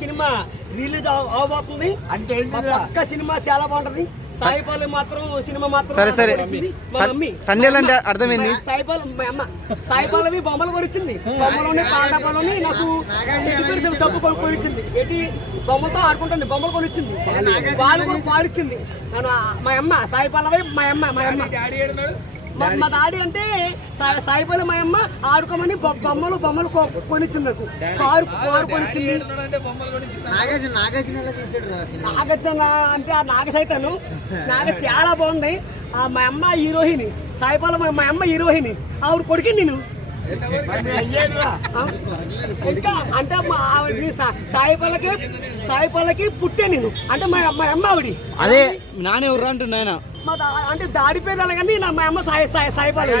Cinema release అవబోతుంది అంటే పక్క సినిమా చాలా బాగుంటది. సాయిపాలు మాత్రం సినిమా మాత్రం సరే తండ్రి అర్థమైంది. సాయిపాలవి బొమ్మలు కొనిచ్చింది. బొమ్మలోని పాండపలోని నాకు సబ్బు కొనిచ్చింది. ఏంటి బొమ్మలతో ఆడుకుంటుంది. బొమ్మలు కొనిచ్చింది. వాళ్ళు కూడా పాలిచ్చింది. మా అమ్మ సాయిపాలవి మా అమ్మ మా డాడీ అంటే సాయిపాలు మా అమ్మ ఆడుకోమని బొమ్మలు కొనిచ్చింది. నాకు కారు కొనిచ్చింది. నాగార్జున అంటే ఆ నాగ సైతాను నాగ చాలా బాగుంది. మా అమ్మ హీరోయిన్ సాయిపాలు మా అమ్మ హీరోయిన్ ఆవిడ కొడుకు నేను ఇంకా అంటే సాయిపాలకి పుట్టే నేను అంటే మా అమ్మ ఆవిడ అదే నానే ఎవరు అంటున్నా అంటే దాడి పేరు కానీ మా అమ్మ సాయిపాలు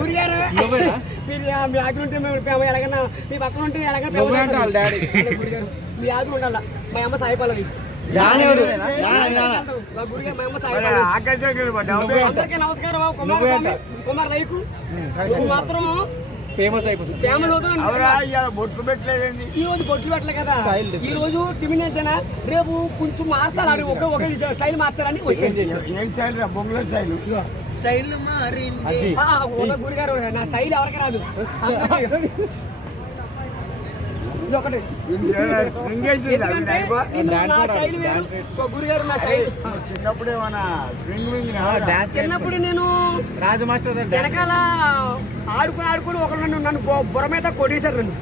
గురిగారు మీ ఆకులు ఉంటే మేము ఎలాగన్నా మీ పక్కన ఉంటే ఎలాగన్నా మీ ఆకులు ఉండాల మా అమ్మ సాయిపాలవి అందరికీ నమస్కారం. కుమార్ రైకు మాత్రం ఫేమస్ అయిపోతుంది. బొట్లు పెట్టలేదు ఈ రోజు బొట్లు పెట్టలే కదా. ఈ రోజు టిఫిన్ వేసానా రేపు కొంచెం మార్చాలి. ఒక స్టైల్ మార్చాలని వచ్చింది. ఏం స్టైల్ బొంగుల స్టైల్ స్టైల్ గురిగారు నా స్టైల్ ఎవరికి రాదు. ఒకటి చిన్నప్పుడు నేను రాజు మాస్టర్ వెనకాల ఆడుకుని ఒకరు నన్ను బుర్ర మీద కొట్టేశారు. నన్ను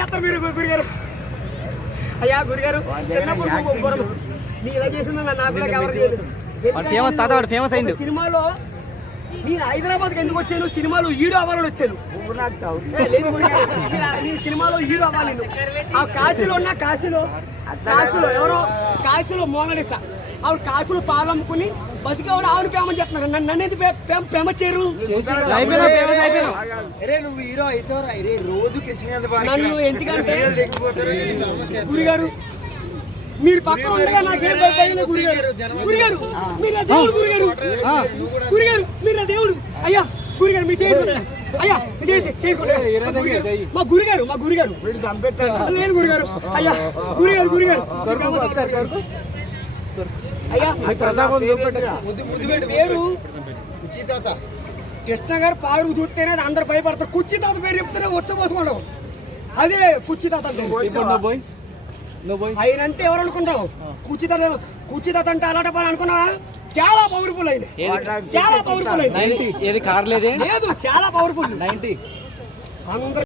చేస్తారు మీరు గురిగారు. అయ్యా గురిగారు చిన్నప్పుడు నీ ఇలా చేసింది నాకు ఫేమస్ అయింది. సినిమాలో నేను హైదరాబాద్కి ఎందుకు వచ్చాను? సినిమాలో హీరో అవ్వాలని వచ్చాను. నేను సినిమాలో హీరో అవ్వాలి. ఆ కాశీలో ఎవరో కాశీలో మోనడిసా ఆవిడ కాశీలో తాళమ్ముకుని బతికేవాడు ఆవిడ పేమని చెప్తున్నారు. నన్ను ఎందుకు పేమ చేయరు? నువ్వు హీరో అయితే రోజు నన్ను ఎందుకంటే గురిగారు మీరు పక్కన ఉండగా నాకేం గురిగారు మీరు దేవుడు గురిగారు మీరు దేవుడు. అయ్యా గురిగారు మీరు చేసుకుంటారా? అయ్యా చేసుకుంటారా? మా గురిగారు లేదు గురిగారు. అయ్యా గురిగారు అయ్యా పేరు కుర్చీ తాత కృష్ణ గారు పారు చూస్తేనే అందరు భయపడతారు. కుర్చీ తాత పేరు చెప్తేనే వచ్చి పోసుకోవడం అదే కుర్చీ తాత అంటే. ఆయన అంటే ఎవరు అనుకుంటావు? కుచిత అంటే అలాంటి పని అనుకున్నావా? చాలా పవర్ఫుల్ అయింది. చాలా పవర్ఫుల్ అయింది. ఏది కార్ లేదు చాలా పవర్ఫుల్ అందరూ